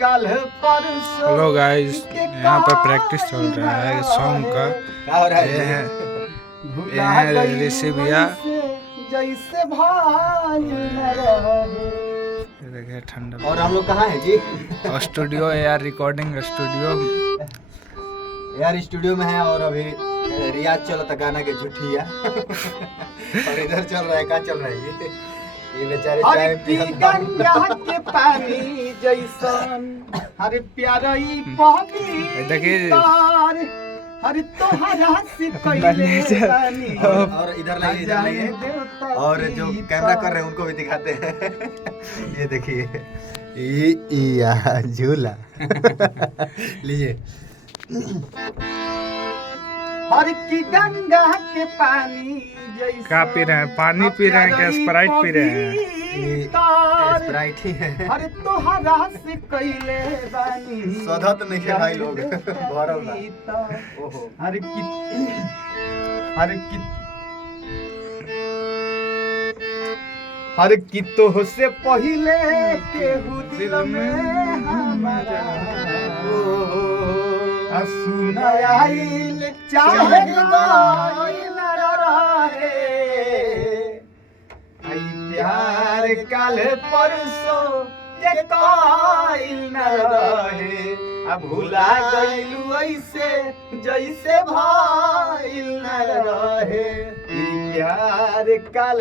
कल परसों। Hello guys, यहाँ पर प्रैक्टिस चल रहा है सॉन्ग का। क्या हो रहा है? ये है ऋषि भैया। जैसे भाई न रहे। देखिए ठंडा। और हम लोग कहाँ हैं जी? स्टूडियो यार, रिकॉर्डिंग स्टूडियो। यार स्टूडियो में है और अभी रियाज चल था गाना के झूठिया। और इधर चल रहा है, क्या चल रहा है ये बेचारे चाय पी गंगा के पानी जैसन हर प्यारी पानी। देखिए हर तोहरा से कइले पानी। और इधर लाइए और जो कैमरा कर रहे हैं उनको भी दिखाते हैं। ये देखिए ये झूला। लीजिए। हर की गंगा के पानी जैसे। क्या पी रहे हैं? पानी पी रहे हैं क्या स्प्राइट पी रहे हैं? स्प्राइट ही है। हर तोहरा से कइले बानी। सदत नहीं है भाई लोग। भरल बा। ओहो। हर की तो से पहिले केहू दिल में हमारा सुनाइल चाहे गइल रहे। आई प्यार कल परसों के कइल न रहे। अब भुला गइलू ऐसे जैसे भइल न रहे। ई प्यार कल